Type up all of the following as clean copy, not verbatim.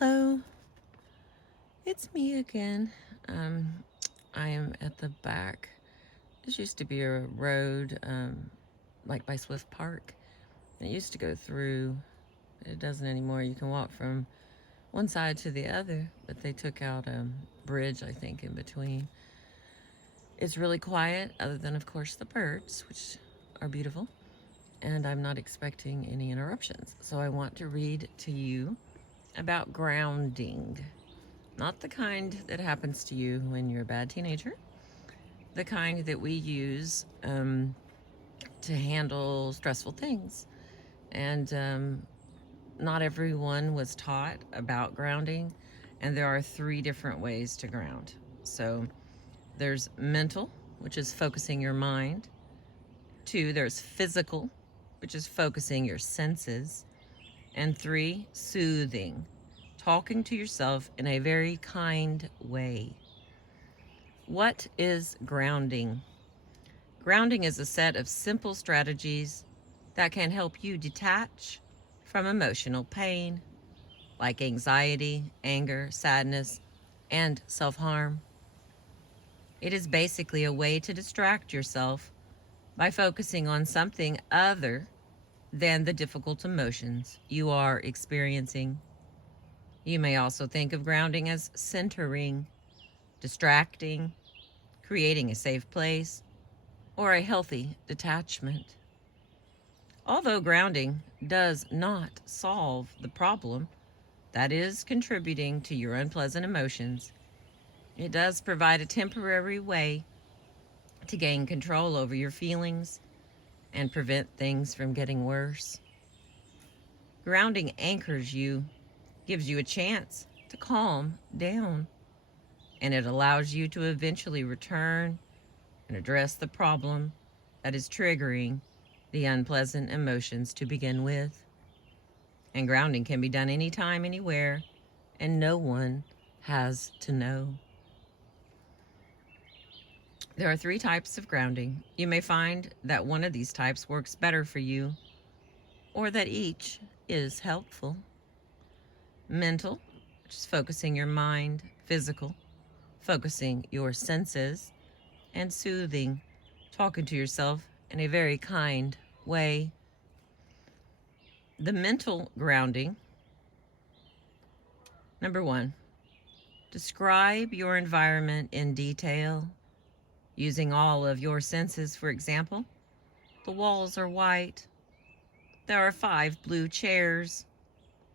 Hello, it's me again. I am at the back. This used to be a road, like by Swift Park. It used to go through. It doesn't anymore. You can walk from one side to the other, but they took out a bridge, I think, in between. It's really quiet, other than, of course, the birds, which are beautiful, and I'm not expecting any interruptions. So I want to read to you about grounding. Not the kind that happens to you when you're a bad teenager, the kind that we use to handle stressful things. And not everyone was taught about grounding, and there are three different ways to ground. So there's mental, which is focusing your mind. Two, there's physical, which is focusing your senses. And three, soothing, talking to yourself in a very kind way. What is grounding? Grounding is a set of simple strategies that can help you detach from emotional pain, like anxiety, anger, sadness, and self harm. It is basically a way to distract yourself by focusing on something other than the difficult emotions you are experiencing. You may also think of grounding as centering, distracting, creating a safe place, or a healthy detachment. Although grounding does not solve the problem that is contributing to your unpleasant emotions, it does provide a temporary way to gain control over your feelings and prevent things from getting worse. Grounding anchors you, gives you a chance to calm down, and it allows you to eventually return and address the problem that is triggering the unpleasant emotions to begin with. And grounding can be done anytime, anywhere, and no one has to know. There are three types of grounding. You may find that one of these types works better for you, or that each is helpful. Mental, which is focusing your mind. Physical, focusing your senses. And soothing, talking to yourself in a very kind way. The mental grounding. Number one, describe your environment in detail using all of your senses. For example, the walls are white. There are 5 blue chairs.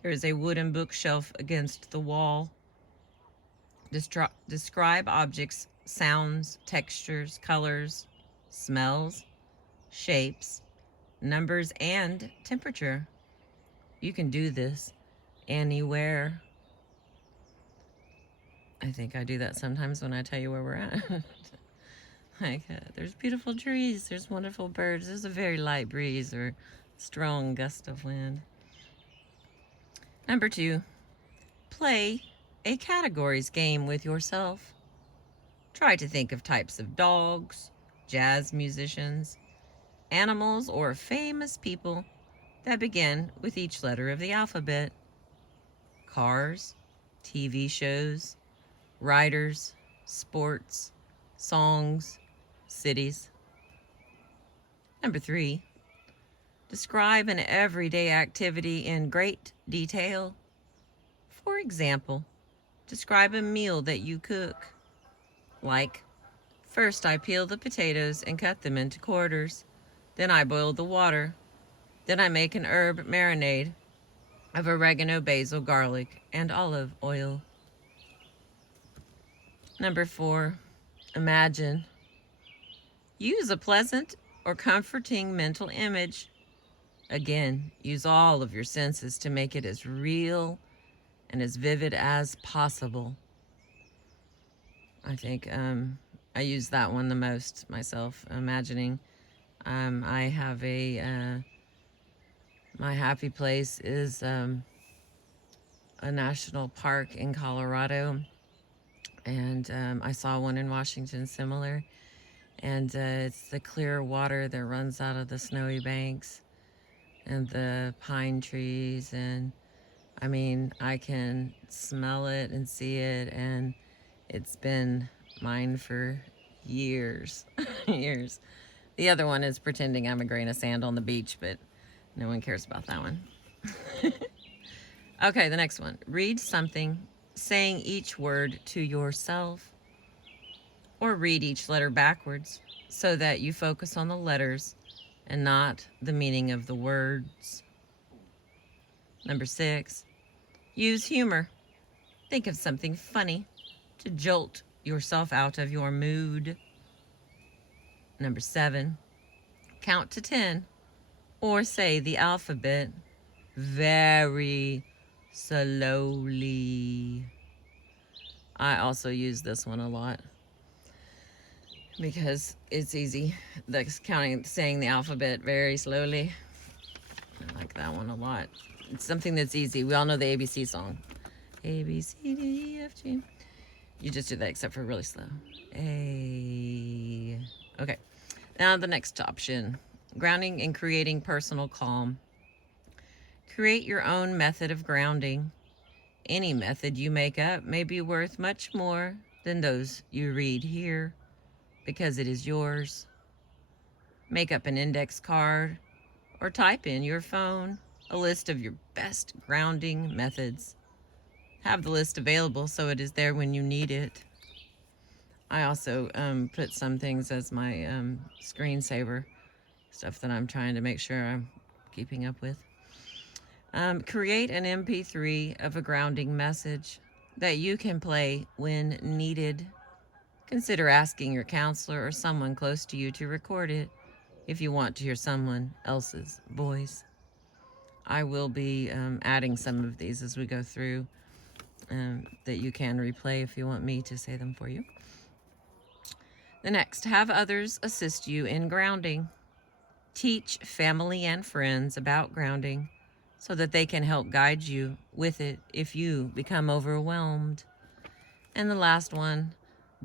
There is a wooden bookshelf against the wall. Describe objects, sounds, textures, colors, smells, shapes, numbers, and temperature. You can do this anywhere. I think I do that sometimes when I tell you where we're at. There's beautiful trees, there's wonderful birds, there's a very light breeze or strong gust of wind. Number 2, play a categories game with yourself. Try to think of types of dogs, jazz musicians, animals, or famous people that begin with each letter of the alphabet. Cars, TV shows, writers, sports, songs, cities. Number 3, describe an everyday activity in great detail. For example, describe a meal that you cook. Like, first I peel the potatoes and cut them into quarters. Then I boil the water. Then I make an herb marinade of oregano, basil, garlic, and olive oil. Number 4, imagine. Use a pleasant or comforting mental image. Again, use all of your senses to make it as real and as vivid as possible. I think I use that one the most myself, imagining. I have my happy place is a national park in Colorado, and I saw one in Washington similar, and it's the clear water that runs out of the snowy banks and the pine trees, and I mean, I can smell it and see it, and it's been mine for years. Years. The other one is pretending I'm a grain of sand on the beach, but no one cares about that one. Okay, the next one. Read something, saying each word to yourself, or read each letter backwards so that you focus on the letters and not the meaning of the words. Number 6, use humor. Think of something funny to jolt yourself out of your mood. Number 7, count to 10 or say the alphabet very slowly. I also use this one a lot because it's easy. That's counting, saying the alphabet very slowly. I like that one a lot. It's something that's easy. We all know the ABC song. A, B, C, D, E, F, G. You just do that except for really slow. A. Okay. Now the next option. Grounding and creating personal calm. Create your own method of grounding. Any method you make up may be worth much more than those you read here because it is yours. Make up an index card or type in your phone a list of your best grounding methods. Have the list available so it is there when you need it. I also put some things as my screensaver, stuff that I'm trying to make sure I'm keeping up with. Create an MP3 of a grounding message that you can play when needed. Consider asking your counselor or someone close to you to record it if you want to hear someone else's voice. I will be adding some of these as we go through that you can replay if you want me to say them for you. The next, have others assist you in grounding. Teach family and friends about grounding so that they can help guide you with it if you become overwhelmed. And the last one,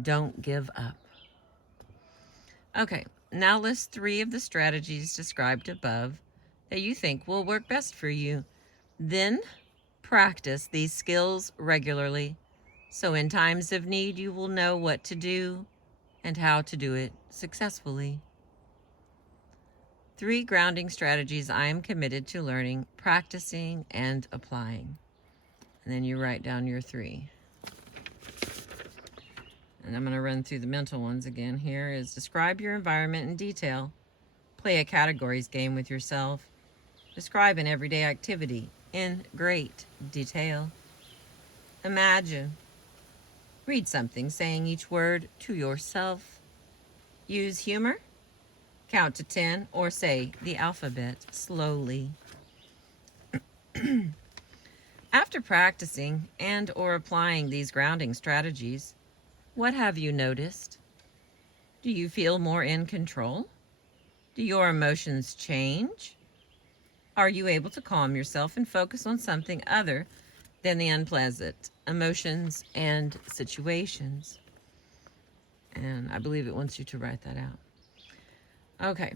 don't give up. Okay, now list 3 of the strategies described above that you think will work best for you. Then practice these skills regularly so in times of need you will know what to do and how to do it successfully. 3 grounding strategies I am committed to learning, practicing, and applying. And then you write down your 3. And I'm going to run through the mental ones again. Here is describe your environment in detail. Play a categories game with yourself. Describe an everyday activity in great detail. Imagine. Read something saying each word to yourself. Use humor. Count to 10 or say the alphabet slowly. After practicing and or applying these grounding strategies, what have you noticed? Do you feel more in control? Do your emotions change? Are you able to calm yourself and focus on something other than the unpleasant emotions and situations? And I believe it wants you to write that out. Okay.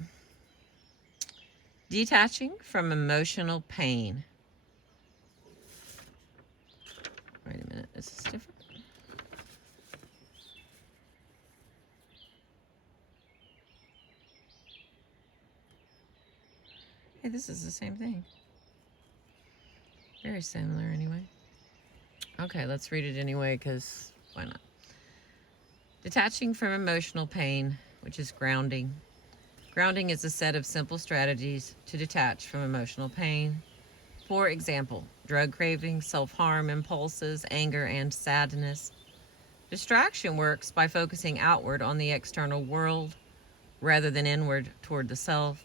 Detaching from emotional pain. Wait a minute, is this different? Hey, this is the same thing. Very similar anyway. Okay, let's read it anyway, because why not? Detaching from emotional pain, which is grounding. Grounding is a set of simple strategies to detach from emotional pain. For example, drug cravings, self-harm, impulses, anger, and sadness. Distraction works by focusing outward on the external world rather than inward toward the self.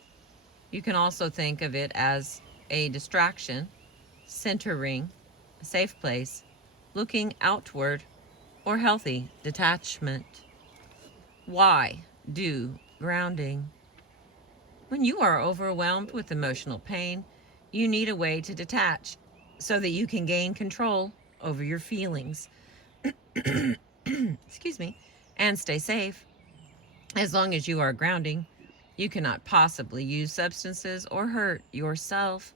You can also think of it as a distraction, centering, a safe place, looking outward, or healthy detachment. Why do grounding? When you are overwhelmed with emotional pain, you need a way to detach so that you can gain control over your feelings. Excuse me, and stay safe. As long as you are grounding, you cannot possibly use substances or hurt yourself.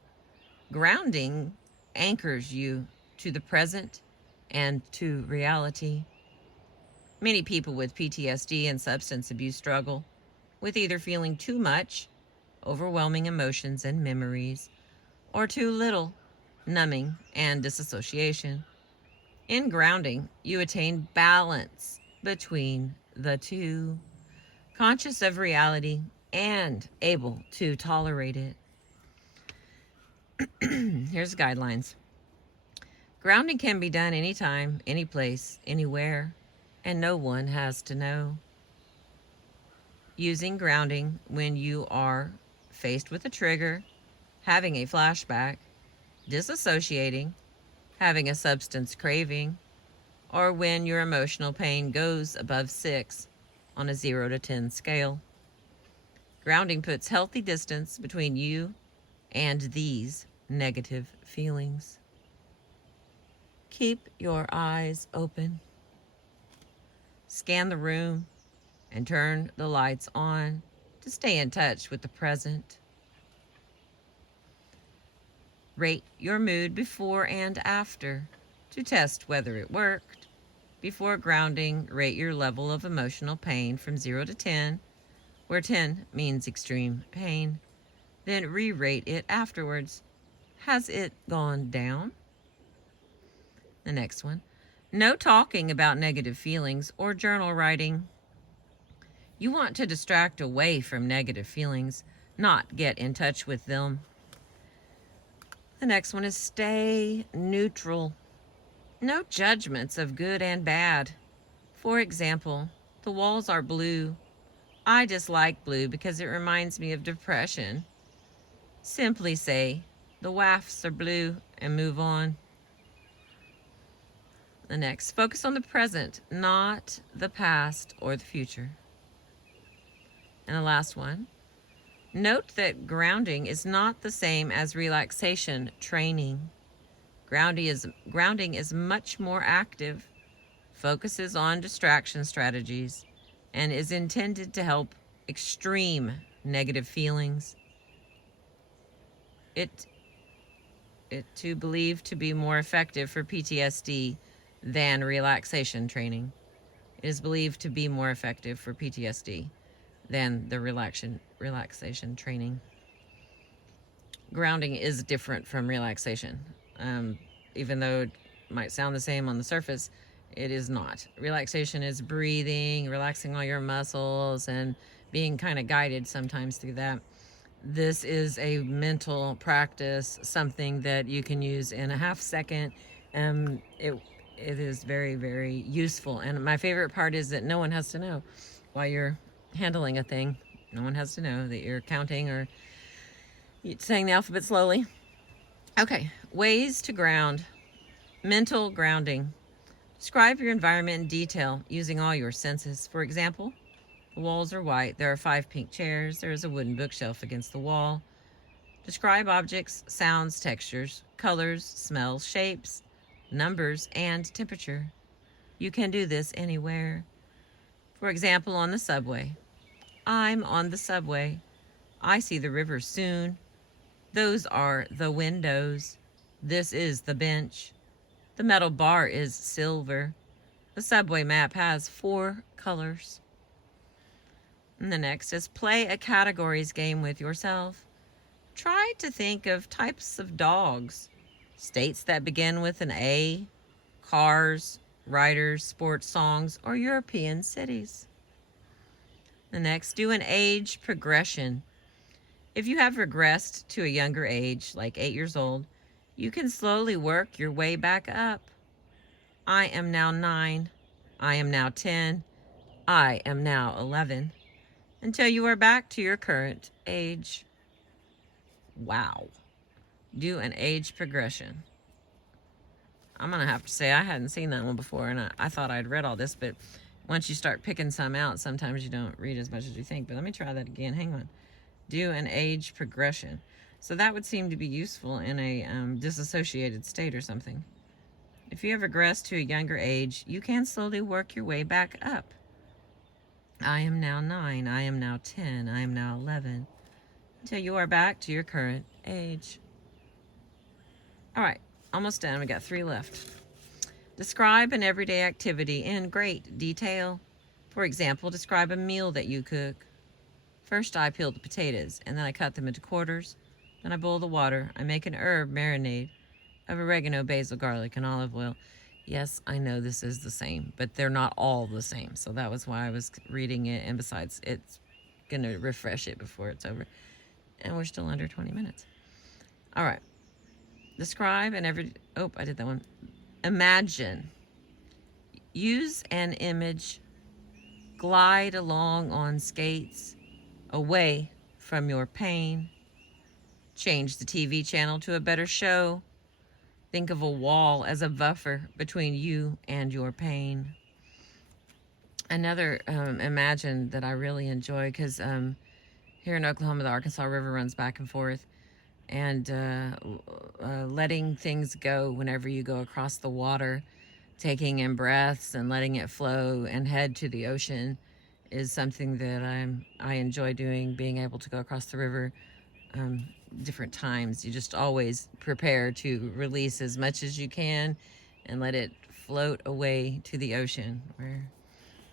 Grounding anchors you to the present and to reality. Many people with PTSD and substance abuse struggle with either feeling too much, overwhelming emotions and memories, or too little, numbing and disassociation. In grounding, you attain balance between the two, conscious of reality and able to tolerate it. Here's guidelines. Grounding can be done anytime, any place, anywhere, and no one has to know. Using grounding when you are faced with a trigger, having a flashback, disassociating, having a substance craving, or when your emotional pain goes above 6 on a 0 to 10 scale. Grounding puts healthy distance between you and these negative feelings. Keep your eyes open. Scan the room and turn the lights on to stay in touch with the present. Rate your mood before and after to test whether it worked. Before grounding, rate your level of emotional pain from 0 to 10, where 10 means extreme pain. Then re-rate it afterwards. Has it gone down? The next one. No talking about negative feelings or journal writing. You want to distract away from negative feelings, not get in touch with them. The next one is stay neutral. No judgments of good and bad. For example, the walls are blue. I dislike blue because it reminds me of depression. Simply say, the wafts are blue, and move on. The next, focus on the present, not the past or the future. And the last one, note that grounding is not the same as relaxation training. Grounding is much more active, focuses on distraction strategies, and is intended to help extreme negative feelings. It to believe to be more effective for PTSD than relaxation training. It is believed to be more effective for PTSD than the relaxation training. Grounding is different from relaxation. Even though it might sound the same on the surface, it is not. Relaxation is breathing, relaxing all your muscles, and being kind of guided sometimes through that. This is a mental practice, something that you can use in a half second. It is very, very useful. And my favorite part is that no one has to know while you're handling a thing. No one has to know that you're counting or saying the alphabet slowly. Okay, ways to ground. Mental grounding. Describe your environment in detail using all your senses. For example, the walls are white. There are 5 pink chairs. There is a wooden bookshelf against the wall. Describe objects, sounds, textures, colors, smells, shapes, numbers, and temperature. You can do this anywhere. For example, on the subway. I'm on the subway. I see the river soon. Those are the windows. This is the bench. The metal bar is silver. The subway map has 4 colors. And the next is play a categories game with yourself. Try to think of types of dogs, states that begin with an A, cars, writers, sports songs, or European cities. The next, do an age progression. If you have regressed to a younger age, like 8 years old, you can slowly work your way back up. I am now 9. I am now 10. I am now 11. Until you are back to your current age. Wow. Do an age progression. I'm going to have to say I hadn't seen that one before, and I thought I'd read all this, but once you start picking some out, sometimes you don't read as much as you think. But let me try that again. Hang on. Do an age progression. So that would seem to be useful in a disassociated state or something. If you have regressed to a younger age, you can slowly work your way back up. I am now 9. I am now 10. I am now 11. Until you are back to your current age. All right. almost done. We got 3 left. Describe an everyday activity in great detail. For example, describe a meal that you cook. First, I peel the potatoes, and then I cut them into quarters. Then I boil the water. I make an herb marinade of oregano, basil, garlic, and olive oil. Yes, I know this is the same, but they're not all the same. So that was why I was reading it. And besides, it's going to refresh it before it's over. And we're still under 20 minutes. All right. Describe an every... Oh, I did that one. Imagine. Use an image. Glide along on skates away from your pain. Change the TV channel to a better show. Think of a wall as a buffer between you and your pain. Another imagine that I really enjoy, because here in Oklahoma, the Arkansas River runs back and forth, and letting things go whenever you go across the water, taking in breaths and letting it flow and head to the ocean is something that I enjoy doing, being able to go across the river different times. You just always prepare to release as much as you can and let it float away to the ocean where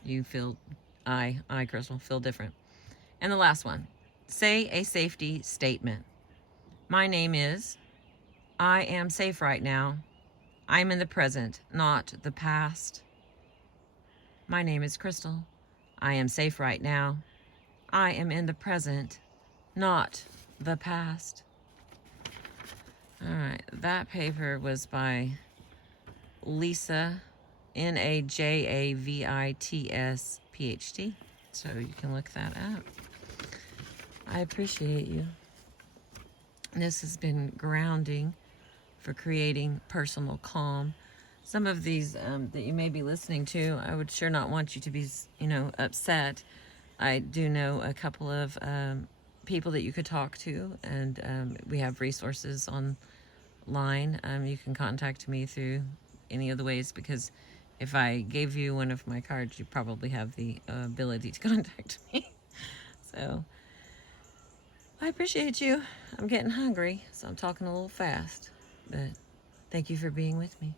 you feel, Crystal, feel different. And the last one, say a safety statement. My name is, I am safe right now. I'm in the present, not the past. My name is Crystal. I am safe right now. I am in the present, not the past. All right, that paper was by Lisa, Najavits, PhD. So you can look that up. I appreciate you. This has been grounding for creating personal calm. Some of these that you may be listening to, I would sure not want you to be, upset. I do know a couple of people that you could talk to, and we have resources online. You can contact me through any of the ways, because if I gave you one of my cards, you probably have the ability to contact me. So I appreciate you. I'm getting hungry, so I'm talking a little fast, but thank you for being with me.